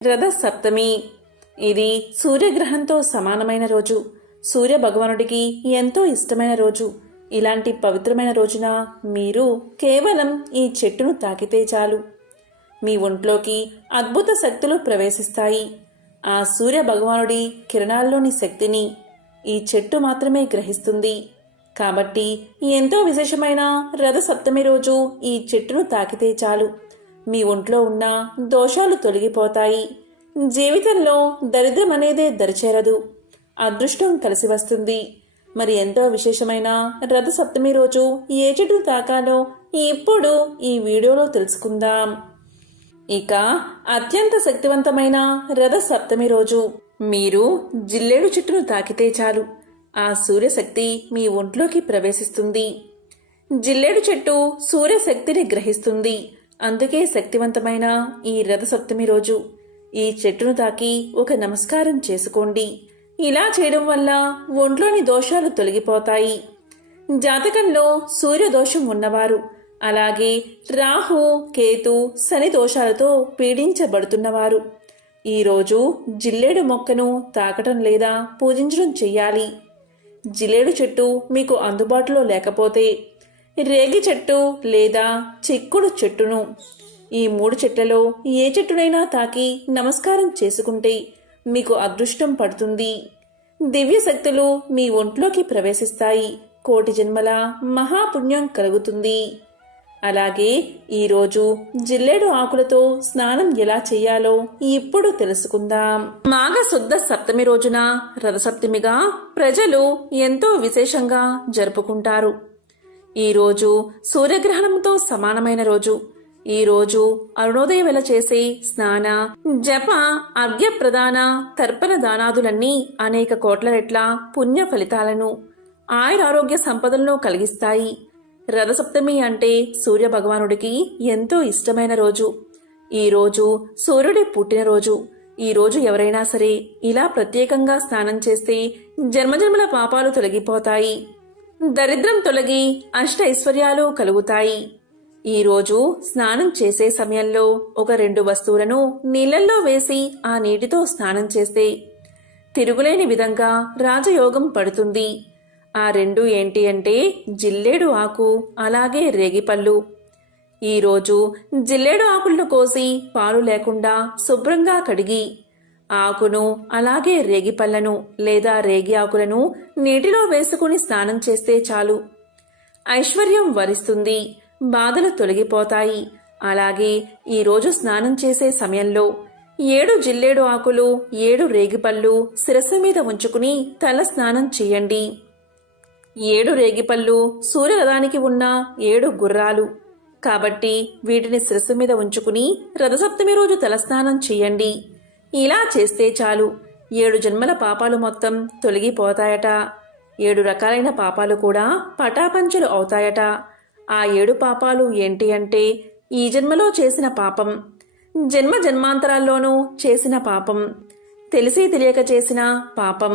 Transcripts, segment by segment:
రథ సప్తమి. ఇది సూర్యగ్రహంతో సమానమైన రోజు. సూర్య భగవానుడికి ఎంతో ఇష్టమైన రోజు. ఇలాంటి పవిత్రమైన రోజున మీరు కేవలం ఈ చెట్టును తాకితే చాలు, మీ ఒంట్లోకి అద్భుత శక్తులు ప్రవేశిస్తాయి. ఆ సూర్య భగవానుడి కిరణాల్లోని శక్తిని ఈ చెట్టు మాత్రమే గ్రహిస్తుంది. కాబట్టి ఎంతో విశేషమైన రథ సప్తమి రోజు ఈ చెట్టును తాకితే చాలు, మీ ఒంట్లో ఉన్న దోషాలు తొలగిపోతాయి. జీవితంలో దరిద్రం అనేదే దరిచేరదు, అదృష్టం కలిసి వస్తుంది. మరి ఎంతో విశేషమైన రథ సప్తమి రోజు ఏ చెట్టును తాకాలో ఇప్పుడు ఈ వీడియోలో తెలుసుకుందాం. ఇక అత్యంత శక్తివంతమైన రథ సప్తమి రోజు మీరు జిల్లేడు చెట్టును తాకితే చాలు, ఆ సూర్యశక్తి మీ ఒంట్లోకి ప్రవేశిస్తుంది. జిల్లేడు చెట్టు సూర్యశక్తిని గ్రహిస్తుంది. అందుకే శక్తివంతమైన ఈ రథ సప్తమి రోజు ఈ చెట్టును తాకి ఒక నమస్కారం చేసుకోండి. ఇలా చేయడం వల్ల ఒంట్లోని దోషాలు తొలగిపోతాయి. జాతకంలో సూర్య దోషం ఉన్నవారు, అలాగే రాహు కేతు శని దోషాలతో పీడించబడుతున్నవారు ఈరోజు జిల్లేడు మొక్కను తాకటం లేదా పూజించడం చెయ్యాలి. జిల్లేడు చెట్టు మీకు అందుబాటులో లేకపోతే రేగి చెట్టు లేదా చిక్కుడు చెట్టును, ఈ 3 చెట్లలో ఏ చెట్టునైనా తాకి నమస్కారం చేసుకుంటే మీకు అదృష్టం పడుతుంది. దివ్య శక్తులు మీ ఒంట్లోకి ప్రవేశిస్తాయి. కోటి జన్మల మహాపుణ్యం కలుగుతుంది. అలాగే ఈరోజు జిల్లేడు ఆకులతో స్నానం ఎలా చేయాలో ఇప్పుడు తెలుసుకుందాం. మాఘ శుద్ధ సప్తమి రోజున రథసప్తమిగా ప్రజలు ఎంతో విశేషంగా జరుపుకుంటారు. ఈరోజు సూర్యగ్రహణంతో సమానమైన రోజు. ఈరోజు అరుణోదయ వేళ చేసే స్నాన జప అర్ఘ్య ప్రదాన తర్పణ దానాదులన్నీ అనేక కోట్ల రెట్ల పుణ్య ఫలితాలను ఆయురారోగ్య సంపదలను కలిగిస్తాయి. రథసప్తమి అంటే సూర్య భగవానుడికి ఎంతో ఇష్టమైన రోజు. ఈరోజు సూర్యుడి పుట్టినరోజు. ఈరోజు ఎవరైనా సరే ఇలా ప్రత్యేకంగా స్నానం చేస్తే జన్మజన్మల పాపాలు తొలగిపోతాయి, దరిద్రం తొలగి అష్ట ఐశ్వర్యాలు కలుగుతాయి. ఈరోజు స్నానం చేసే సమయంలో ఒక 2 వస్తువులను నీళ్లలో వేసి ఆ నీటితో స్నానం చేస్తే తిరుగులేని విధంగా రాజయోగం పడుతుంది. ఆ 2 ఏంటి అంటే జిల్లేడు ఆకు, అలాగే రేగిపళ్ళు. ఈరోజు జిల్లేడు ఆకులను కోసి పాలు లేకుండా శుభ్రంగా కడిగి ఆకును అలాగే రేగిపళ్ళను లేదా రేగి ఆకులను నీటిలో వేసుకుని స్నానం చేస్తే చాలు, ఐశ్వర్యం వరిస్తుంది, బాధలు తొలగిపోతాయి. అలాగే ఈరోజు స్నానం చేసే సమయంలో 7 జిల్లేడు ఆకులు 7 రేగిపళ్ళు శిరస్సు మీద ఉంచుకుని తల స్నానం చేయండి. 7 రేగిపళ్ళు సూర్యరథానికి ఉన్న 7 గుర్రాలు కాబట్టి వీటిని శిరస్సు మీద ఉంచుకుని రథసప్తమి రోజు తలస్నానం చేయండి. ఇలా చేస్తే చాలు 7 జన్మల పాపాలు మొత్తం తొలగిపోతాయట. 7 రకాలైన పాపాలు కూడా పటాపంచలు అవుతాయట. ఆ 7 పాపాలు ఏంటి అంటే ఈ జన్మలో చేసిన పాపం, జన్మ జన్మాంతరాల్లోనూ చేసిన పాపం, తెలిసి తెలియక చేసిన పాపం,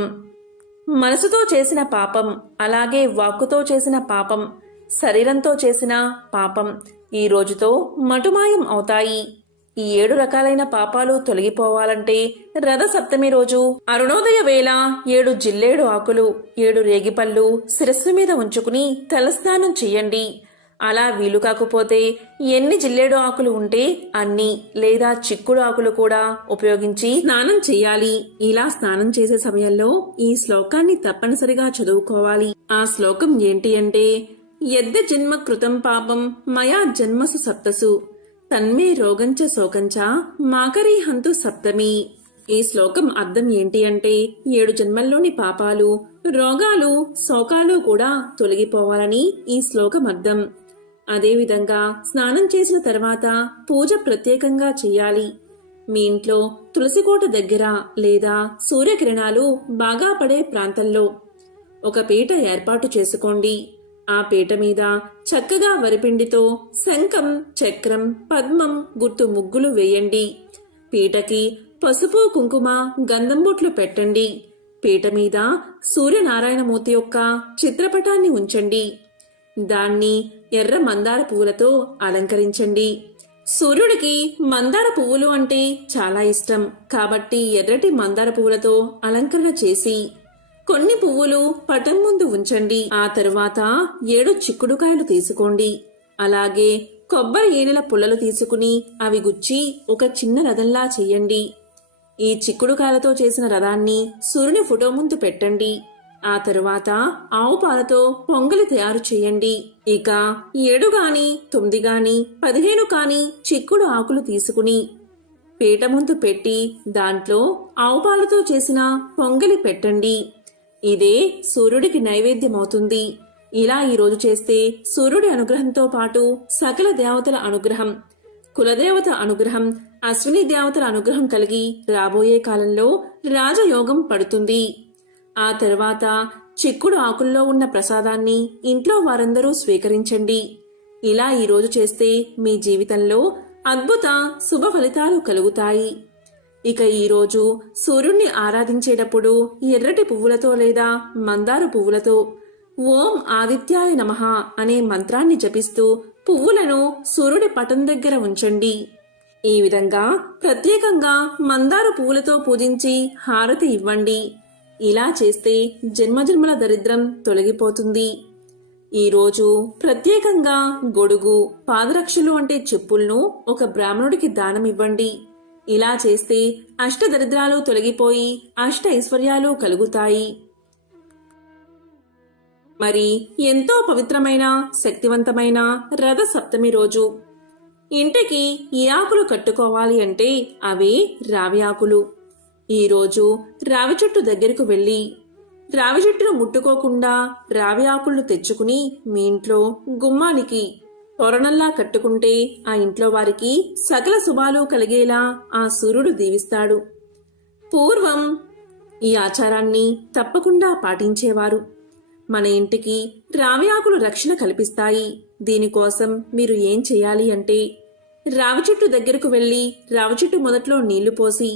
మనసుతో చేసిన పాపం, అలాగే వాక్కుతో చేసిన పాపం, శరీరంతో చేసిన పాపం ఈ రోజుతో మటుమాయం అవుతాయి. ఈ 7 రకాలైన పాపాలు తొలగిపోవాలంటే రథ సప్తమి రోజు అరుణోదయ వేళ 7 జిల్లేడు ఆకులు 7 రేగిపళ్ళు శిరస్సు మీద ఉంచుకుని తలస్నానం చెయ్యండి. అలా వీలు కాకపోతే ఎన్ని జిల్లేడు ఆకులు ఉంటే అన్ని లేదా చిక్కుడు ఆకులు కూడా ఉపయోగించి స్నానం చేయాలి. ఇలా స్నానం చేసే సమయంలో ఈ శ్లోకాన్ని తప్పనిసరిగా చదువుకోవాలి. ఆ శ్లోకం ఏంటి అంటే యద్ద జన్మ కృతం పాపం మయా జన్మసు సప్తసు తన్మే రోగంచ శోకంచ మాకరీ హంతు సప్తమి. ఈ శ్లోకం అర్థం ఏంటి అంటే 7 జన్మల్లోని పాపాలు, రోగాలు, శోకాలు కూడా తొలగిపోవాలని ఈ శ్లోకం అర్థం. అదేవిధంగా స్నానం చేసిన తర్వాత పూజ ప్రత్యేకంగా చేయాలి. మీ ఇంట్లో తులసికోట దగ్గర లేదా సూర్యకిరణాలు బాగా పడే ప్రాంతంలో ఒక పీట ఏర్పాటు చేసుకోండి. ఆ పీట మీద చక్కగా వరిపిండితో శంఖం, చక్రం, పద్మం గుర్తు ముగ్గులు వేయండి. పీటకి పసుపు, కుంకుమ, గంధం బొట్లు పెట్టండి. పీట మీద సూర్యనారాయణమూర్తి యొక్క చిత్రపటాన్ని ఉంచండి. దాన్ని ఎర్ర మందార పువ్వులతో అలంకరించండి. సూర్యుడికి మందార పువ్వులు అంటే చాలా ఇష్టం. కాబట్టి ఎర్రటి మందార పువ్వులతో అలంకరణ చేసి కొన్ని పువ్వులు పటం ముందు ఉంచండి. ఆ తరువాత 7 చిక్కుడుకాయలు తీసుకోండి. అలాగే కొబ్బరి ఏనెల పుల్లలు తీసుకుని అవి గుచ్చి ఒక చిన్న రథంలా చెయ్యండి. ఈ చిక్కుడుకాయలతో చేసిన రథాన్ని సూర్యుని ఫోటో ముందు పెట్టండి. ఆ తరువాత ఆవు పాలతో పొంగలి తయారు చేయండి. ఇక 7 గాని 9 గాని 15 కాని చిక్కుడు ఆకులు తీసుకుని పీట ముందు పెట్టి దాంట్లో ఆవు పాలతో చేసిన పొంగలి పెట్టండి. ఇదే సూర్యుడికి నైవేద్యమవుతుంది. ఇలా ఈరోజు చేస్తే సూర్యుడి అనుగ్రహంతో పాటు సకల దేవతల అనుగ్రహం, కులదేవత అనుగ్రహం, అశ్విని దేవతల అనుగ్రహం కలిగి రాబోయే కాలంలో రాజయోగం పడుతుంది. ఆ తర్వాత చిక్కుడు ఆకుల్లో ఉన్న ప్రసాదాన్ని ఇంట్లో వారందరూ స్వీకరించండి. ఇలా ఈరోజు చేస్తే మీ జీవితంలో అద్భుత శుభ ఫలితాలు కలుగుతాయి. ఇక ఈరోజు సూర్యుణ్ణి ఆరాధించేటప్పుడు ఎర్రటి పువ్వులతో లేదా మందార పువ్వులతో ఓం ఆదిత్యాయ నమః అనే మంత్రాన్ని జపిస్తూ పువ్వులను సూర్యుడి పటం దగ్గర ఉంచండి. ఈ విధంగా ప్రత్యేకంగా మందార పువ్వులతో పూజించి హారతి ఇవ్వండి. ఇలా చేస్తే జన్మజన్మల దరిద్రం తొలగిపోతుంది. ఈరోజు ప్రత్యేకంగా గొడుగు, పాదరక్షలు అంటే చెప్పులను ఒక బ్రాహ్మణుడికి దానం ఇవ్వండి. ఇలా చేస్తే అష్టదరిద్రాలు తొలగిపోయి అష్ట ఐశ్వర్యాలు కలుగుతాయి. మరి ఎంతో పవిత్రమైన శక్తివంతమైన రథ సప్తమి రోజు ఇంటికి ఈ ఆకులు కట్టుకోవాలి అంటే అవి రావి ఆకులు. ఈరోజు రావి చెట్టు దగ్గరకు వెళ్లి రావి చెట్టును ముట్టుకోకుండా రావి ఆకులను తెచ్చుకుని మీ ఇంట్లో గుమ్మానికి తోరణంలా కట్టుకుంటే ఆ ఇంట్లో వారికి సకల శుభాలు కలిగేలా ఆ సూర్యుడు దీవిస్తాడు. పూర్వం ఈ ఆచారాన్ని తప్పకుండా పాటించేవారు. మన ఇంటికి రావి ఆకులు రక్షణ కల్పిస్తాయి. దీనికోసం మీరు ఏం చేయాలి అంటే రావి చెట్టు దగ్గరకు వెళ్లి రావి చెట్టు మొదట్లో నీళ్లు పోసి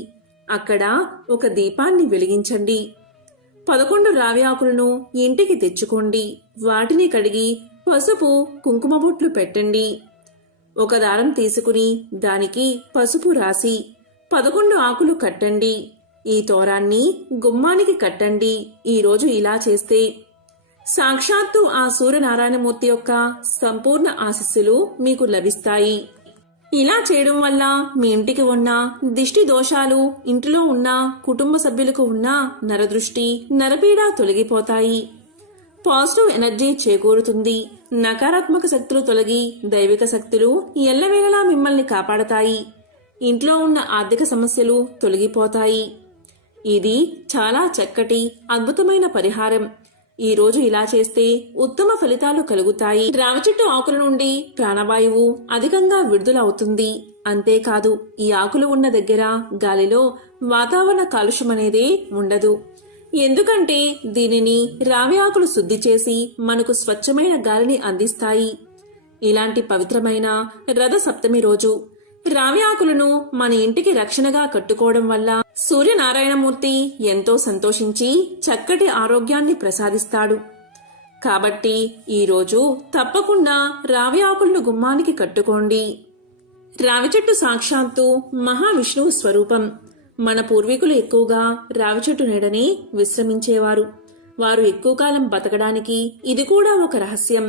అక్కడ ఒక దీపాన్ని వెలిగించండి. 11 రావి ఆకులను ఇంటికి తెచ్చుకోండి. వాటిని కడిగి పసుపు కుంకుమ బొట్లు పెట్టండి. ఒక దారం తీసుకుని దానికి పసుపు రాసి 11 ఆకులు కట్టండి. ఈ తోరాన్ని గుమ్మానికి కట్టండి. ఈరోజు ఇలా చేస్తే సాక్షాత్తు ఆ సూర్యనారాయణమూర్తి యొక్క సంపూర్ణ ఆశీస్సులు మీకు లభిస్తాయి. ఇలా చేయడం వల్ల మీ ఇంటికి ఉన్న దిష్టి దోషాలు, ఇంటిలో ఉన్న కుటుంబ సభ్యులకు ఉన్న నరదృష్టి, నరపీడ తొలగిపోతాయి. పాజిటివ్ ఎనర్జీ చేకూరుతుంది. నకారాత్మక శక్తులు తొలగి దైవిక శక్తులు ఎల్లవేళలా మిమ్మల్ని కాపాడతాయి. ఇంట్లో ఉన్న ఆర్థిక సమస్యలు తొలగిపోతాయి. ఇది చాలా చక్కటి అద్భుతమైన పరిహారం. ఈ రోజు ఇలా చేస్తే ఉత్తమ ఫలితాలు కలుగుతాయి. రావి చెట్టు ఆకుల నుండి ప్రాణవాయువు అధికంగా విడుదలవుతుంది. అంతేకాదు ఈ ఆకులు ఉన్న దగ్గర గాలిలో వాతావరణ కాలుష్యం అనేదే ఉండదు. ఎందుకంటే దీనిని రావి ఆకులు శుద్ధి చేసి మనకు స్వచ్ఛమైన గాలిని అందిస్తాయి. ఇలాంటి పవిత్రమైన రథ సప్తమి రోజు రావి ఆకులను మన ఇంటికి రక్షణగా కట్టుకోవడం వల్ల సూర్యనారాయణమూర్తి ఎంతో సంతోషించి చక్కటి ఆరోగ్యాన్ని ప్రసాదిస్తాడు. కాబట్టి ఈరోజు తప్పకుండా రావి ఆకులను గుమ్మానికి కట్టుకోండి. రావి చెట్టు సాక్షాత్తు మహావిష్ణువు స్వరూపం. మన పూర్వీకులు ఎక్కువగా రావి చెట్టు నీడని విశ్రమించేవారు. వారు ఎక్కువ కాలం బతకడానికి ఇది కూడా ఒక రహస్యం.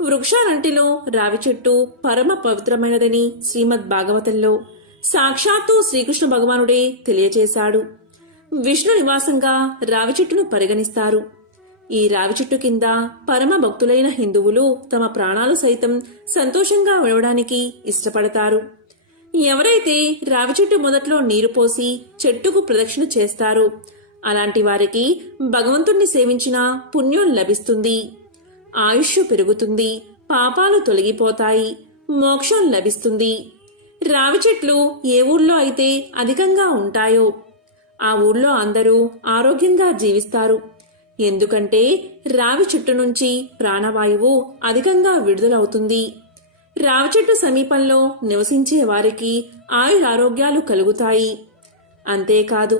వృక్షాలంటిలో రావి చెట్టు పరమ పవిత్రమైనదని శ్రీమద్ భాగవతంలో సాక్షాత్తు శ్రీకృష్ణ భగవానుడే తెలియచేశాడు. విష్ణు నివాసంగా రావి చెట్టును పరిగణిస్తారు. ఈ రావి చెట్టు కింద పరమ భక్తులైన హిందువులు తమ ప్రాణాలు సైతం సంతోషంగా విడవడానికి ఇష్టపడతారు. ఎవరైతే రావి చెట్టు మొదట్లో నీరు పోసి చెట్టుకు ప్రదక్షిణ చేస్తారో అలాంటి వారికి భగవంతుణ్ణి సేవించిన పుణ్యం లభిస్తుంది. ఆయుష్ పెరుగుతుంది. పాపాలు తొలగిపోతాయి. మోక్షం లభిస్తుంది. రావి చెట్లు ఏ ఊర్లో అయితే అధికంగా ఉంటాయో ఆ ఊర్లో అందరూ ఆరోగ్యంగా జీవిస్తారు. ఎందుకంటే రావి చెట్టు నుంచి ప్రాణవాయువు అధికంగా విడుదలవుతుంది. రావి చెట్టు సమీపంలో నివసించే వారికి ఆయురారోగ్యాలు కలుగుతాయి. అంతేకాదు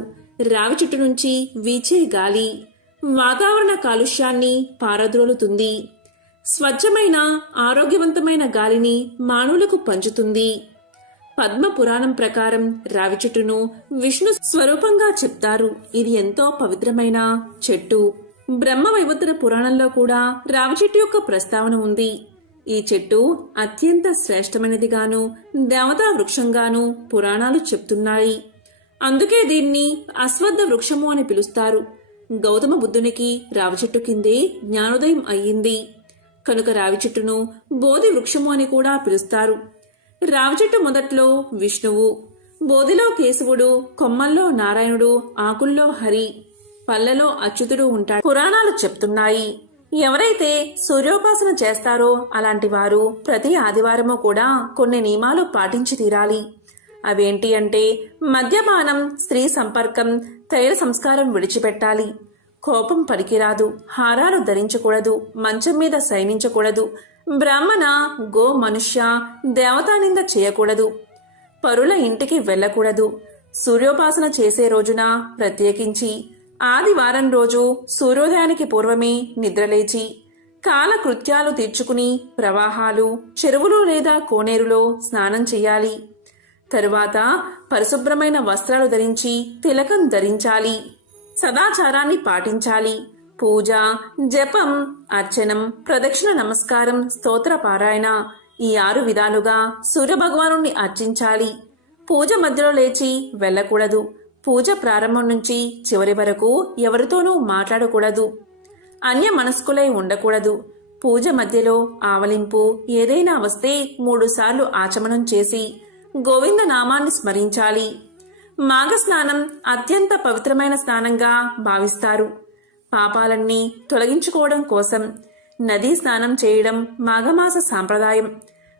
రావి చెట్టు నుంచి వీచే గాలి వాతావరణ కాలుష్యాన్ని పారద్రోలుతుంది. స్వచ్ఛమైన ఆరోగ్యవంతమైన గాలిని మానవులకు పంచుతుంది. పద్మ పురాణం ప్రకారం రావి చెట్టును విష్ణు స్వరూపంగా చెప్తారు. ఇది ఎంతో పవిత్రమైన చెట్టు. బ్రహ్మ వైవర్తన పురాణంలో కూడా రావి చెట్టు యొక్క ప్రస్తావన ఉంది. ఈ చెట్టు అత్యంత శ్రేష్టమైనదిగాను దేవతా వృక్షంగాను పురాణాలు చెప్తున్నాయి. అందుకే దీన్ని అశ్వత్థ వృక్షము అని పిలుస్తారు. గౌతమ బుద్ధునికి రావి చెట్టు కిందే జ్ఞానోదయం అయ్యింది కనుక రావి చెట్టును బోధి వృక్షము అని కూడా పిలుస్తారు. రావి చెట్టు మొదట్లో విష్ణువు, బోధిలో కేశవుడు, కొమ్మల్లో నారాయణుడు, ఆకుల్లో హరి, పళ్ళలో అచ్యుతుడు ఉంటాడు పురాణాలు చెప్తున్నాయి. ఎవరైతే సూర్యోపాసన చేస్తారో అలాంటి వారు ప్రతి ఆదివారము కూడా కొన్ని నియమాలు పాటించి తీరాలి. అవేంటి అంటే మద్యపానం, స్త్రీ సంపర్కం, తైల సంస్కారం విడిచిపెట్టాలి, కోపం పనికిరాదు, హారాలు ధరించకూడదు, మంచం మీద శయనించకూడదు, బ్రాహ్మణ, గో, మనుష్య, దేవతానింద చేయకూడదు, పరుల ఇంటికి వెళ్ళకూడదు. సూర్యోపాసన చేసే రోజున ప్రత్యేకించి ఆదివారం రోజు సూర్యోదయానికి పూర్వమే నిద్రలేచి కాలకృత్యాలు తీర్చుకుని ప్రవాహాలు, చెరువులు లేదా కోనేరులో స్నానం చేయాలి. తరువాత పరిశుభ్రమైన వస్త్రాలు ధరించి తిలకం ధరించాలి. సదాచారాన్ని పాటించాలి. పూజ, జపం, అర్చనం, ప్రదక్షిణ, నమస్కారం, స్తోత్ర పారాయణ ఈ 6 విధాలుగా సూర్యభగవానుణ్ణి అర్చించాలి. పూజ మధ్యలో లేచి వెళ్ళకూడదు. పూజ ప్రారంభం నుంచి చివరి వరకు ఎవరితోనూ మాట్లాడకూడదు. అన్య మనస్కులై ఉండకూడదు. పూజ మధ్యలో ఆవలింపు ఏదైనా వస్తే 3 సార్లు ఆచమనం చేసి గోవింద నామాన్ని స్మరించాలి. మాఘస్నానం అత్యంత పవిత్రమైన స్నానంగా భావిస్తారు. పాపాలన్నీ తొలగించుకోవడం కోసం నదీ స్నానం చేయడం మాఘమాస సాంప్రదాయం.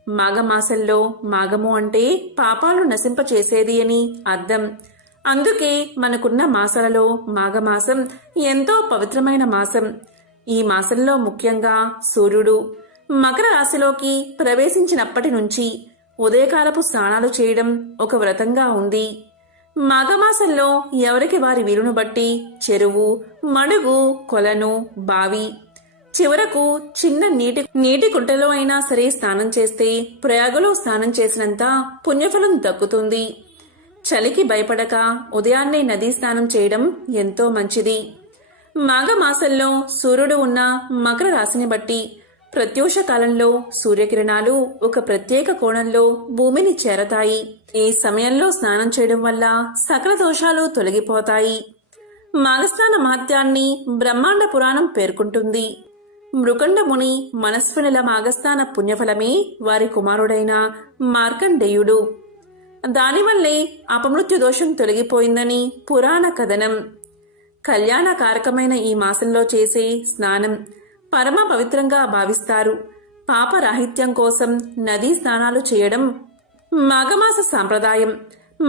మాఘమాసంలో మాఘము అంటే పాపాలు నశింపచేసేది అని అర్థం. అందుకే మనకున్న మాసాలలో మాఘమాసం ఎంతో పవిత్రమైన మాసం. ఈ మాసంలో ముఖ్యంగా సూర్యుడు మకర రాశిలోకి ప్రవేశించినప్పటి నుంచి ఉదయకాలపు స్నానాలు చేయడం ఒక వ్రతంగా ఉంది. మాఘమాసంలో ఎవరికి వారి వీలును బట్టి చెరువు, మడుగు, కొలను, బావి, చివరకు చిన్న నీటి కుంటలో అయినా సరే స్నానం చేస్తే ప్రయాగలో స్నానం చేసినంత పుణ్యఫలం దక్కుతుంది. చలికి భయపడక ఉదయాన్నే నదీ స్నానం చేయడం ఎంతో మంచిది. మాఘమాసంలో సూర్యుడు ఉన్న మకర రాశిని బట్టి ప్రత్యూష కాలంలో సూర్యకిరణాలు ఒక ప్రత్యేక కోణంలో భూమిని చేరతాయి. ఈ సమయంలో స్నానం చేయడం వల్ల సకల దోషాలు తొలగిపోతాయి. మాఘస్నాన మహత్యాన్ని బ్రహ్మాండ పురాణం పేర్కొంటుంది. మృకండ ముని మనస్వినుల మాఘస్నాన పుణ్యఫలమే వారి కుమారుడైన మార్కండేయుడు. దానివల్లే అపమృత్యు దోషం తొలగిపోయిందని పురాణ కథనం. కళ్యాణకారకమైన ఈ మాసంలో చేసే స్నానం పరమ పవిత్రంగా భావిస్తారు. పాపరాహిత్యం కోసం నదీ స్నానాలు చేయడం మాఘమాస సాంప్రదాయం.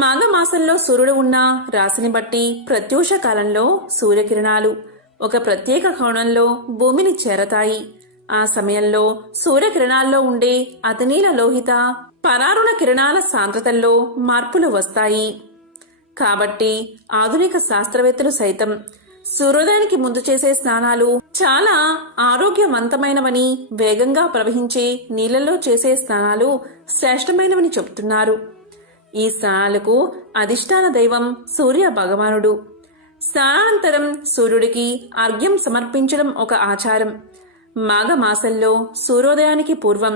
మాఘమాసంలో సూర్యుడు ఉన్న రాశిని బట్టి ప్రత్యూష కాలంలో సూర్యకిరణాలు ఒక ప్రత్యేక కోణంలో భూమిని చేరతాయి. ఆ సమయంలో సూర్యకిరణాల్లో ఉండే అతినీల లోహిత పరారుణ కిరణాల సాంద్రతల్లో మార్పులు వస్తాయి. కాబట్టి ఆధునిక శాస్త్రవేత్తలు సైతం సూర్యోదయానికి ముందు చేసే స్నానాలు చాలా ఆరోగ్యవంతమైనవని, వేగంగా ప్రవహించే నీళ్లలో చేసే స్నానాలు శ్రేష్టమైనవని చెబుతున్నారు. ఈ స్నానాలకు అధిష్టాన దైవం సూర్య భగవానుడు. స్నానానంతరం సూర్యుడికి అర్ఘ్యం సమర్పించడం ఒక ఆచారం. మాఘమాసంలో సూర్యోదయానికి పూర్వం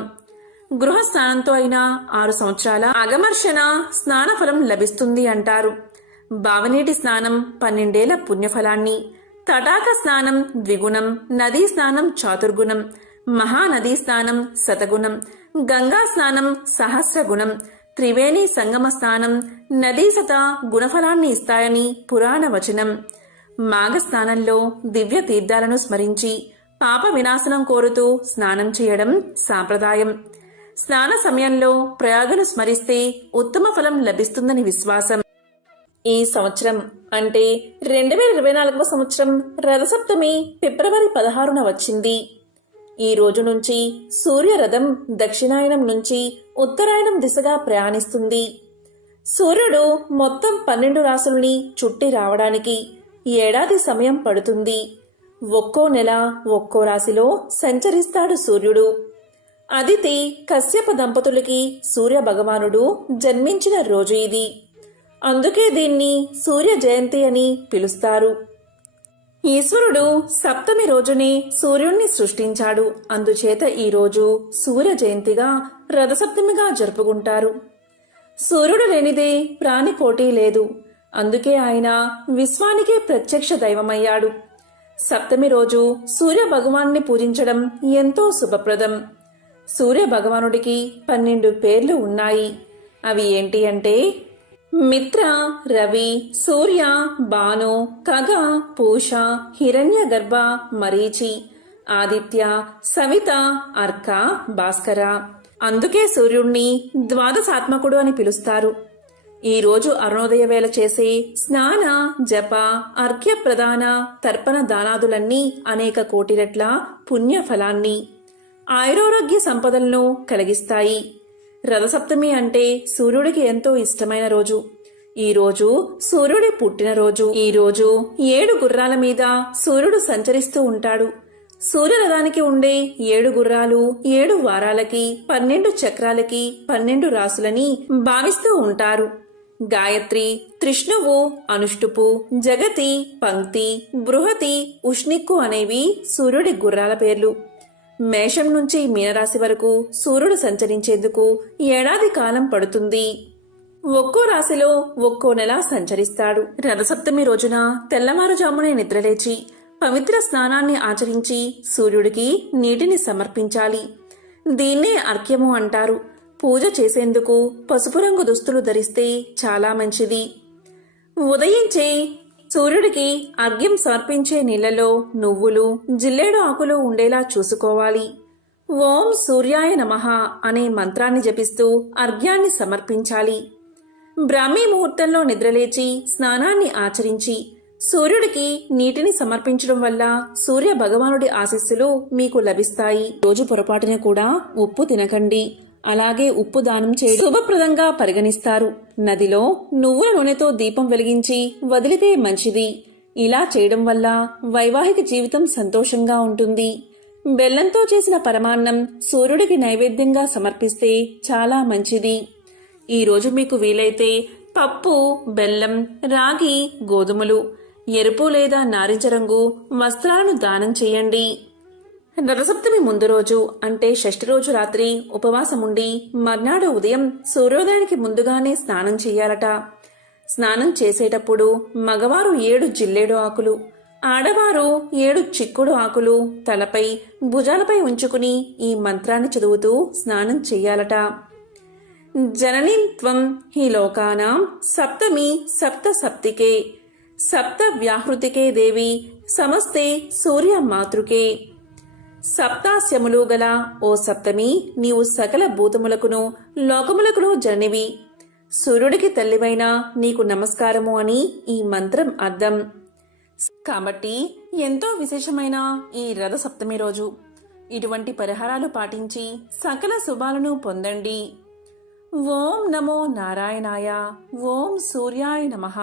గృహ స్నానంతో అయినా 6 సంవత్సరాల అగమర్షణ స్నానఫలం లభిస్తుంది అంటారు. బావనీటి స్నానం 12 ఏళ్ల పుణ్యఫలాన్ని, తటాక స్నానం ద్విగుణం, నదీ స్నానం చాతుర్గుణం, మహానదీ స్నానం శతగుణం, గంగా స్నానం సహస్రగుణం, త్రివేణి సంగమ స్నానం నదీశత గుణఫలాన్ని ఇస్తాయని పురాణ వచనం. మాఘ స్నానంలో దివ్య తీర్థాలను స్మరించి పాప వినాశనం కోరుతూ స్నానం చేయడం సాంప్రదాయం. స్నాన సమయంలో ప్రయాగను స్మరిస్తే ఉత్తమ ఫలం లభిస్తుందని విశ్వాసం. ఈ సంవత్సరం అంటే 2024వ సంవత్సరం రథసప్తమి ఫిబ్రవరి 16న వచ్చింది. ఈ రోజు నుంచి సూర్యరథం దక్షిణాయనం నుంచి ఉత్తరాయణం దిశగా ప్రయాణిస్తుంది. సూర్యుడు మొత్తం 12 రాశుల్ని చుట్టి రావడానికి ఏడాది సమయం పడుతుంది. ఒక్కో నెల ఒక్కో రాశిలో సంచరిస్తాడు సూర్యుడు. అదితి కశ్యప దంపతులకి సూర్య భగవానుడు జన్మించిన రోజు ఇది. అందుకే దీన్ని సూర్య జయంతి అని పిలుస్తారు. ఈశ్వరుడు సప్తమి రోజునే సూర్యుణ్ణి సృష్టించాడు. అందుచేత ఈరోజు సూర్య జయంతిగా రథసప్తమిగా జరుపుకుంటారు. సూర్యుడు లేనిదే ప్రాణికోటి లేదు. అందుకే ఆయన విశ్వానికే ప్రత్యక్ష దైవమయ్యాడు. సప్తమి రోజు సూర్య భగవాన్ని పూజించడం ఎంతో శుభప్రదం. సూర్య భగవానుడికి 12 పేర్లు ఉన్నాయి. అవి ఏంటి అంటే మిత్ర, రవి, సూర్య, భాను, ఖగ, పూష, హిరణ్య గర్భ, మరీచి, ఆదిత్య, సవిత, అర్క, భాస్కర. అందుకే సూర్యుణ్ణి ద్వాదశాత్మకుడు అని పిలుస్తారు. ఈ రోజు అరుణోదయ వేళ చేసే స్నాన, జప, అర్ఘ్య ప్రదాన, తర్పణ దానాదులన్నీ అనేక కోటి రెట్ల పుణ్య ఫలాన్ని, ఆయురారోగ్య సంపదలను కలిగిస్తాయి. రథసప్తమి అంటే సూర్యుడికి ఎంతో ఇష్టమైన రోజు. ఈ రోజు సూర్యుడి పుట్టినరోజు. ఈ రోజు 7 గుర్రాల మీద సూర్యుడు సంచరిస్తూ ఉంటాడు. సూర్యరథానికి ఉండే 7 గుర్రాలు 7 వారాలకి 12 చక్రాలకి 12 రాసులని భావిస్తూ ఉంటారు. గాయత్రి, త్రిష్ణువు, అనుష్టుపు, జగతి, పంక్తి, బృహతి, ఉష్ణిక్కు అనేవి సూర్యుడి గుర్రాల పేర్లు. మేషం నుంచి మీనరాశి వరకు సూర్యుడు సంచరించేందుకు ఏడాది కాలం పడుతుంది. ఒక్కో రాశిలో ఒక్కో నెల సంచరిస్తాడు. రథసప్తమి రోజున తెల్లవారుజామునే నిద్రలేచి పవిత్ర స్నానాన్ని ఆచరించి సూర్యుడికి నీటిని సమర్పించాలి. దీన్నే అర్ఘ్యము అంటారు. పూజ చేసేందుకు పసుపు రంగు దుస్తులు ధరిస్తే చాలా మంచిది. ఉదయించే సూర్యుడికి అర్ఘ్యం సమర్పించే నీళ్లలో నువ్వులు, జిల్లేడు ఆకులు ఉండేలా చూసుకోవాలి. ఓం సూర్యాయ నమః అనే మంత్రాన్ని జపిస్తూ అర్ఘ్యాన్ని సమర్పించాలి. బ్రాహ్మీ ముహూర్తంలో నిద్రలేచి స్నానాన్ని ఆచరించి సూర్యుడికి నీటిని సమర్పించడం వల్ల సూర్య భగవానుడి ఆశీస్సులు మీకు లభిస్తాయి. రోజు పొరపాటున కూడా ఉప్పు తినకండి. అలాగే ఉప్పు దానం చేయడం శుభప్రదంగా పరిగణిస్తారు. నదిలో నువ్వుల నూనెతో దీపం వెలిగించి వదిలితే మంచిది. ఇలా చేయడం వల్ల వైవాహిక జీవితం సంతోషంగా ఉంటుంది. బెల్లంతో చేసిన పరమాన్నం సూర్యుడికి నైవేద్యంగా సమర్పిస్తే చాలా మంచిది. ఈ రోజు మీకు వీలైతే పప్పు, బెల్లం, రాగి, గోధుమలు, ఎరుపు లేదా నారింజ రంగు వస్త్రాలను దానం చేయండి. రథసప్తమి ముందు రోజు అంటే షష్ఠి రోజు రాత్రి ఉపవాసముండి మర్నాడు ఉదయం సూర్యోదయానికి ముందుగానే స్నానం చెయ్యాలట. స్నానం చేసేటప్పుడు మగవారు 7 జిల్లేడు ఆకులు, ఆడవారు 7 చిక్కుడు ఆకులు తలపై భుజాలపై ఉంచుకుని ఈ మంత్రాన్ని చదువుతూ స్నానం చెయ్యాలట. జననీం త్వం హి లోకానాం సప్తమి సప్త సప్తికే సప్త వ్యాహృతికే దేవి సమస్తే సూర్య మాతృకే. సప్తాస్యములు గల ఓ సప్తమి, నీవు సకల భూతములకును లోకములకును జననివి. సూర్యుడికి తల్లివైన నీకు నమస్కారము అని ఈ మంత్రం అర్థం. కాబట్టి ఎంతో విశేషమైన ఈ రథ సప్తమి రోజు ఇటువంటి పరిహారాలు పాటించి సకల శుభాలను పొందండి. ఓం నమో నారాయణాయ. ఓం సూర్యాయ నమః.